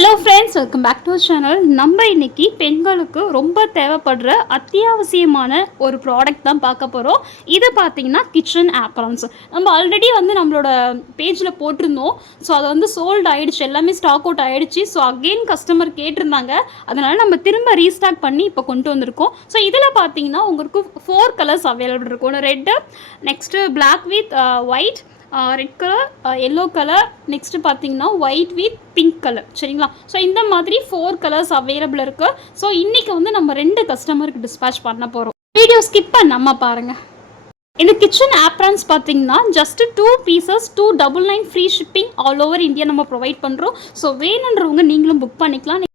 Hello friends welcome back to channel நம்ம இன்னைக்கு பெண்களுக்கு ரொம்ப தேவைப்படுற அத்தியாவசியமான ஒரு ப்ராடக்ட் தான் பார்க்க போகிறோம் இது பார்த்தீங்கன்னா கிச்சன் ஆப்ரான்ஸ் நம்ம ஆல்ரெடி வந்து நம்மளோட பேஜில் போட்டிருந்தோம். ஸோ அது வந்து சோல்ட் ஆகிடுச்சு எல்லாமே ஸ்டாக் அவுட் ஆகிடுச்சு ஸோ அகெயின் கஸ்டமர் கேட்டிருந்தாங்க. அதனால் நம்ம திரும்ப ரீஸ்டாக் பண்ணி இப்போ கொண்டு வந்திருக்கோம். ஸோ இதில் பார்த்தீங்கன்னா உங்களுக்கு ஃபோர் கலர்ஸ் அவைலபிள் இருக்கும் ஒன்று red next black with white red colour yellow colour next பார்த்தீங்கன்னா ஒயிட் வித் பிங்க் கலர் சரிங்களா? ஸோ இந்த மாதிரி ஃபோர் கலர்ஸ் அவைலபிள் இருக்குது ஸோ இன்றைக்கி வந்து நம்ம ரெண்டு கஸ்டமருக்கு டிஸ்பேச் பண்ண போகிறோம் வீடியோ ஸ்கிப் பண்ணாமல் பாருங்கள் இந்த கிச்சன் ஆப்ரான்ஸ் பார்த்தீங்கன்னா just two pieces two double nine free shipping all over India நம்ம ப்ரொவைட் பண்ணுறோம் ஸோ வேணுன்றவங்க நீங்களும் புக் பண்ணிக்கலாம்.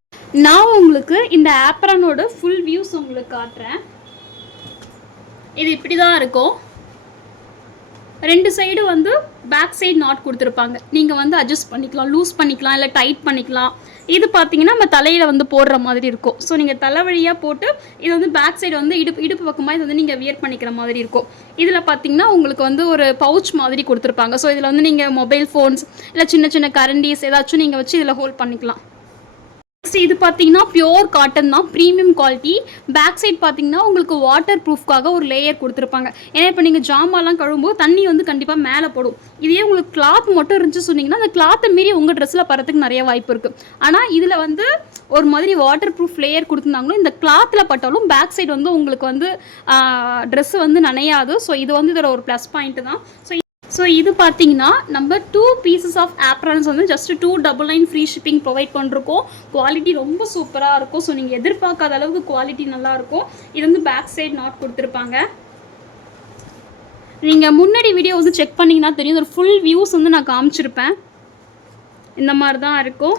நான் உங்களுக்கு இந்த ஆப்ரானோட ஃபுல் வியூஸ் உங்களுக்கு காட்டுறேன். இது இப்படி தான் இருக்கும். ரெண்டு சைடு வந்து பேக் சைடு நாட் கொடுத்துருப்பாங்க. நீங்கள் வந்து அட்ஜஸ்ட் பண்ணிக்கலாம் லூஸ் பண்ணிக்கலாம் இல்லை டைட் பண்ணிக்கலாம். இது பார்த்தீங்கன்னா நம்ம தலையில் வந்து போடுற மாதிரி இருக்கும். ஸோ நீங்கள் தலை வழியாக போட்டு இது வந்து பேக் சைடு வந்து இடுப்பு இடுப்பு பக்கமாக இது வந்து நீங்கள் வியர் பண்ணிக்கிற மாதிரி இருக்கும். இதில் பார்த்தீங்கன்னா உங்களுக்கு வந்து ஒரு பவுச் மாதிரி கொடுத்துருப்பாங்க. ஸோ இதில் வந்து நீங்கள் மொபைல் ஃபோன்ஸ் இல்லை சின்ன சின்ன கரண்டிஸ் ஏதாச்சும் நீங்கள் வச்சு இதில் ஹோல்ட் பண்ணிக்கலாம். நெக்ஸ்ட் இது பார்த்தீங்கன்னா பியோர் காட்டன் தான். ப்ரீமியம் குவாலிட்டி பேக் சைட் பார்த்தீங்கன்னா உங்களுக்கு வாட்டர் ப்ரூஃப்காக ஒரு லேயர் கொடுத்துருப்பாங்க. ஏன்னா இப்போ நீங்கள் ஜாமான்லாம் கழுவும்போது தண்ணி வந்து கண்டிப்பாக மேலே போடும். இதே உங்களுக்கு கிளாத் மட்டும் இருந்துச்சு சொன்னீங்கன்னா அந்த கிளாத்தை மீறி உங்கள் ட்ரெஸ்ஸில் பறத்துக்கு நிறைய வாய்ப்பு இருக்குது ஆனால் இதில் வந்து ஒரு மாதிரி வாட்டர் ப்ரூஃப் லேயர் கொடுத்துருந்தாங்களும் இந்த கிளாத்தில் பட்டாலும் பேக் சைடு வந்து உங்களுக்கு வந்து ட்ரெஸ்ஸு வந்து நனையாது. ஸோ இது வந்து இதோட ஒரு ப்ளஸ் பாயிண்ட்டு தான். ஸோ ஸோ இது பார்த்தீங்கன்னா நம்ம டூ பீசஸ் ஆஃப் ஆப்ரான்ஸ் வந்து just two double nine free shipping provide பண்ணிருக்கோம் குவாலிட்டி ரொம்ப சூப்பராக இருக்கும். ஸோ நீங்கள் எதிர்பார்க்காத அளவுக்கு குவாலிட்டி நல்லாயிருக்கும் இது வந்து பேக் சைடு நாட் கொடுத்துருப்பாங்க. நீங்கள் முன்னாடி வீடியோ வந்து செக் பண்ணிங்கன்னா தெரியும். ஒரு ஃபுல் வியூஸ் வந்து நான் காமிச்சிருப்பேன். இந்த மாதிரி தான் இருக்கும்.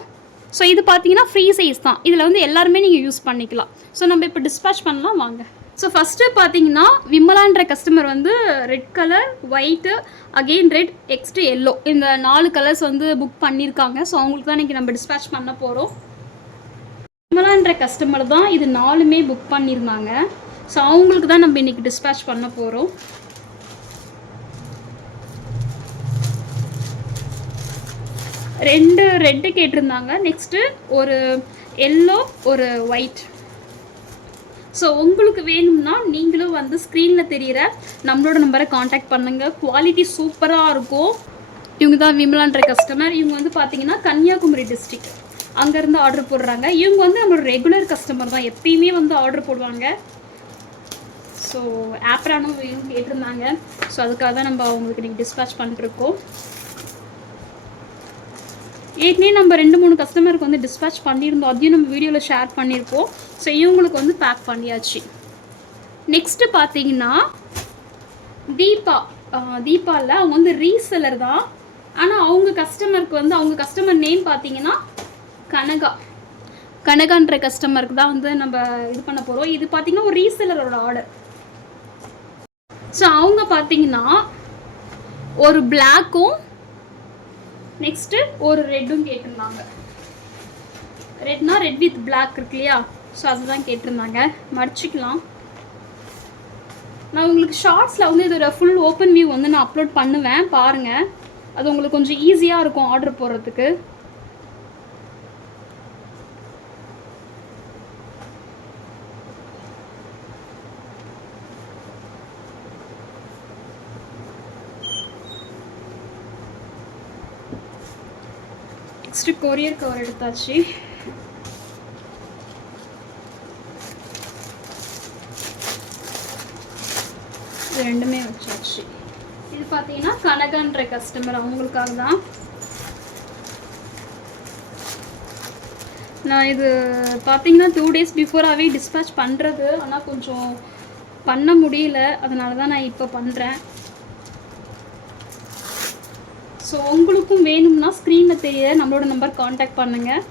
ஸோ இது பார்த்தீங்கன்னா ஃப்ரீ சைஸ் தான். இதில் வந்து எல்லாருமே நீங்கள் யூஸ் பண்ணிக்கலாம். ஸோ நம்ம இப்போ டிஸ்பேச் பண்ணலாம். வாங்க. ஸோ ஃபஸ்ட்டு பார்த்தீங்கன்னா விமலான்ற கஸ்டமர் வந்து red colour white again red next yellow இந்த நாலு கலர்ஸ் வந்து புக் பண்ணியிருக்காங்க. ஸோ அவங்களுக்கு தான் இன்றைக்கி நம்ம டிஸ்பேச் பண்ண போகிறோம் விமலான்ற கஸ்டமர் தான் இது நாலுமே புக் பண்ணியிருந்தாங்க. ஸோ அவங்களுக்கு தான் நம்ம இன்றைக்கி டிஸ்பேச் பண்ண போகிறோம் ரெண்டு ரெட்டு கேட்டிருந்தாங்க. நெக்ஸ்ட்டு ஒரு எல்லோ ஒரு ஒயிட் ஸோ உங்களுக்கு வேணும்னா நீங்களும் வந்து ஸ்க்ரீனில் தெரிகிற நம்மளோட நம்பரை காண்டாக்ட் பண்ணுங்கள் குவாலிட்டி சூப்பராக இருக்கும். இவங்க தான் விமலான்ற கஸ்டமர் இவங்க வந்து பார்த்தீங்கன்னா கன்னியாகுமரி டிஸ்ட்ரிக்ட் அங்கேருந்து ஆர்டர் போடுறாங்க. இவங்க வந்து நம்மளோட ரெகுலர் கஸ்டமர் தான். எப்பயுமே வந்து ஆர்டர் போடுவாங்க. ஸோ ஆப்ரானும் இவங்க கேட்டிருந்தாங்க. ஸோ அதுக்காக தான் நம்ம அவங்களுக்கு நீங்கள் டிஸ்பேச் பண்ணிட்டுருக்கோம் ஏற்கனவே நம்ம ரெண்டு மூணு கஸ்டமருக்கு வந்து டிஸ்பேச் பண்ணியிருந்தோம். அதையும் நம்ம வீடியோவில் ஷேர் பண்ணியிருக்கோம் ஸோ இவங்களுக்கு வந்து பேக் பண்ணியாச்சு. நெக்ஸ்ட்டு பார்த்தீங்கன்னா தீபா. தீபாவில் அவங்க வந்து ரீசெலர் தான். ஆனால் அவங்க கஸ்டமருக்கு வந்து அவங்க கஸ்டமர் நேம் பார்த்தீங்கன்னா கனகா. கனகான்ற கஸ்டமருக்கு தான் வந்து நம்ம இது பண்ண போகிறோம் இது பார்த்தீங்கன்னா ஒரு ரீசெலரோட ஆர்டர் ஸோ அவங்க பார்த்தீங்கன்னா ஒரு பிளாக்கும் நெக்ஸ்ட்டு ஒரு ரெட்டும் கேட்டிருந்தாங்க. ரெட்னா ரெட் வித் பிளாக் இருக்கு இல்லையா ஸோ அதுதான் கேட்டிருந்தாங்க. மடிச்சிக்கலாம். நான் உங்களுக்கு ஷார்ட்ஸில் வந்து இதோட ஃபுல் ஓப்பன் வியூ வந்து நான் அப்லோட் பண்ணுவேன். பாருங்கள் அது உங்களுக்கு கொஞ்சம் ஈஸியாக இருக்கும் ஆர்டர் போடுறதுக்கு. நெக்ஸ்ட்டு கொரியர் கவர் எடுத்தாச்சு. ரெண்டுமே வச்சாச்சு. இது பார்த்தீங்கன்னா கனகன்ற கஸ்டமர் அவங்களுக்காக தான். நான் இது பார்த்தீங்கன்னா டூ டேஸ் பிஃபோராகவே டிஸ்பேச் பண்ணுறது ஆனால் கொஞ்சம் பண்ண முடியல. அதனால தான் நான் இப்போ பண்ணுறேன் ஸோ உங்களுக்கும் வேணும்னா ஸ்க்ரீனில் தெரிய நம்மளோட நம்பர் காண்டாக்ட் பண்ணுங்கள்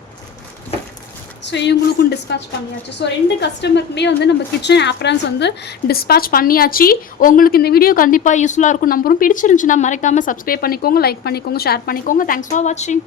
ஸோ இவங்களுக்கும் டிஸ்பேச் பண்ணியாச்சு. ஸோ ரெண்டு கஸ்டமருக்குமே வந்து நம்ம கிச்சன் ஆப்ரான்ஸ் வந்து டிஸ்பேச் பண்ணியாச்சு. உங்களுக்கு இந்த வீடியோ கண்டிப்பாக யூஸ்ஃபுல்லாக இருக்கும் நம்பரும் பிடிச்சிருந்துச்சுன்னா மறக்காமல் சப்ஸ்கிரைப் பண்ணிக்கோங்க லைக் பண்ணிக்கோங்க ஷேர் பண்ணிக்கோங்க. தேங்க்ஸ் ஃபார் வாட்சிங்